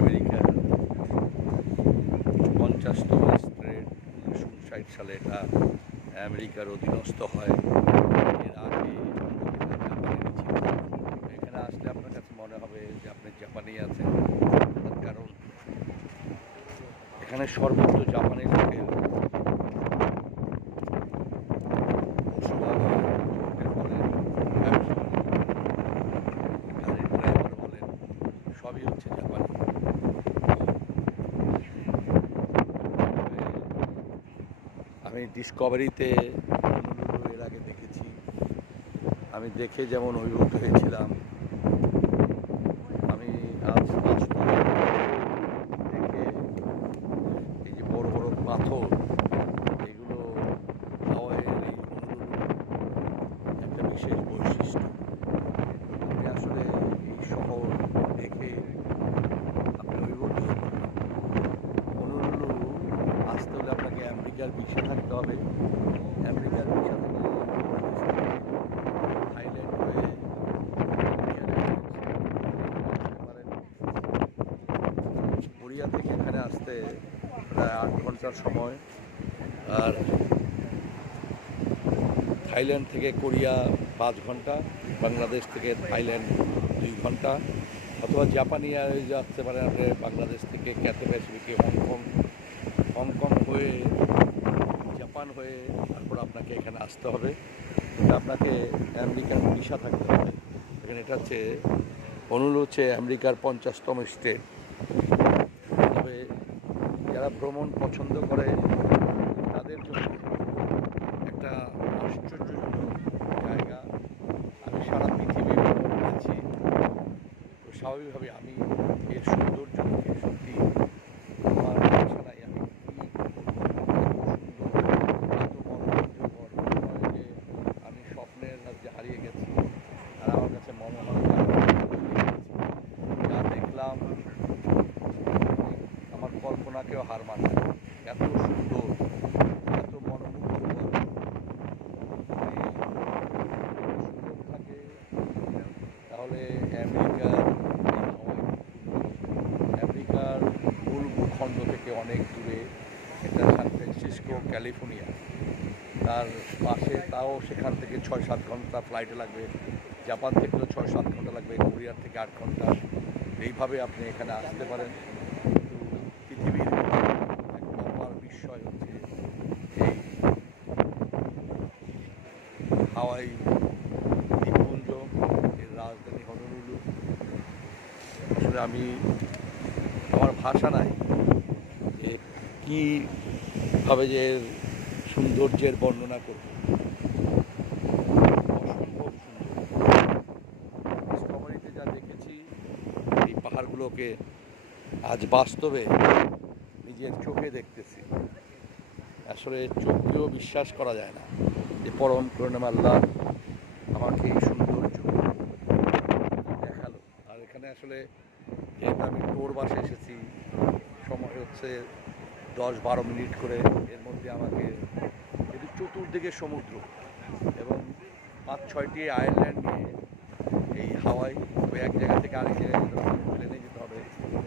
আমেরিকার 50তম স্টেট। 1959 সালে এটা আমেরিকার অধীনস্থ হয়। এর আগে জাপানেরই ছিল। এখানে আসলে আপনার কাছে মনে হবে যে আপনি জাপানেই আছেন। তার কারণ এখানে সর্বত্র জাপানি লোকের বসবাস, হোটেল বলেন, ব্যবসা বলেন, গাড়ির ড্রাইভার বলেন, সবই হচ্ছে জাপানি। আমি ডিসকভারিতে হনুলুলু এর আগে দেখেছি। আমি দেখে যেমন অভিভূত হয়েছিলাম, আমি আজ বাস্তবে দেখে এই যে বড় বড় পাথর, এগুলো হাওয়াইয়ের এই হনুলুলুর একটা বিশেষ বৈশিষ্ট্য। আপনি আসলে এই শহর দেখে আপনি অভিভূত হবেন। হনুলুলু আসতে হলে আপনাকে আমেরিকার ভিসা থাকতে হবে। আমেরিকার ভিসা থাকলে থাইল্যান্ড হয়ে কোরিয়া থেকে এখানে আসতে প্রায় 8 ঘন্টার সময়, আর থাইল্যান্ড থেকে কোরিয়া 5 ঘন্টা, বাংলাদেশ থেকে থাইল্যান্ড 2 ঘন্টা, অথবা জাপানি এয়ারওয়েজ আসতে পারে আপনি বাংলাদেশ থেকে ক্যাথে প্যাসিফিকে হংকং হয়ে জাপান হয়ে তারপর আপনাকে এখানে আসতে হবে। কিন্তু আপনাকে আমেরিকার ভিসা থাকতে হবে। এখানে এটা হচ্ছে হনুলুলু হচ্ছে আমেরিকার 50তম স্টেট। তবে যারা ভ্রমণ পছন্দ করে তাদের জন্য একটা আশ্চর্যজনক জায়গা। আমি সারা পৃথিবী ভ্রমণ করেছি, তো স্বাভাবিকভাবে আমি এর সৌন্দর্য দেখে সত্যি আমার ভাষা নাই। আমি আমি স্বপ্নের রাজ্যে হারিয়ে গেছি। আর আমার কাছে মনে হয় যা দেখলাম আমার কল্পনাকেও হার মানায়। এত সুন্দর, এত মনোমুগ্ধকর, সুযোগ থাকে তাহলে আমেরিকার মূল ভূখণ্ড থেকে অনেক দূরে, এটা সান ফ্রান্সিসকো, ক্যালিফোর্নিয়া, তার পাশে, তাও সেখান থেকে 6-7 ঘন্টা ফ্লাইটে লাগবে। জাপান থেকেও 6-7 ঘন্টা লাগবে, কোরিয়ার থেকে 8 ঘন্টা। এইভাবে আপনি এখানে আসতে পারেন। কিন্তু পৃথিবীর এক অপার বিস্ময় হচ্ছে এই হাওয়াই দ্বীপপুঞ্জ, এর রাজধানী হনুলুলু। আসলে আমার ভাষা নাই যে কীভাবে যে এর সৌন্দর্যের বর্ণনা করব। অসম্ভব সুন্দর। ডিসকভারিতে যা দেখেছি, এই পাহাড়গুলোকে আজ বাস্তবে নিজের চোখে দেখতেছি। আসলে চোখকেও বিশ্বাস করা যায় না যে পরম করুণাময় আল্লাহ আমাকে এই সৌন্দর্য দেখালো। আর এখানে আসলে যেহেতু আমি টোর বাসে এসেছি, সময় হচ্ছে 10-12 মিনিট করে, এর মধ্যে আমাকে যদি চতুর্দিকে সমুদ্র এবং 5-6টি আইল্যান্ড নিয়ে এই হাওয়াই, তবে এক জায়গা থেকে আরেক জায়গায় যেতে হবে, প্লেনে যেতে হবে,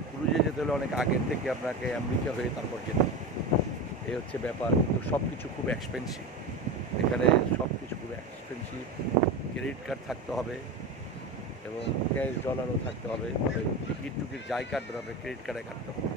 ক্রুজে যেতে হলে অনেক আগের থেকে আপনাকে আমেরিকা হয়ে তারপর যেতে হবে। এই হচ্ছে ব্যাপার। কিন্তু সব কিছু খুব এক্সপেন্সিভ এখানে, সব কিছু খুব এক্সপেন্সিভ। ক্রেডিট কার্ড থাকতে হবে এবং ক্যাশ ডলারও থাকতে হবে। তবে টিকিট যাই কাটবে হবে ক্রেডিট কার্ডে কাটতে হবে।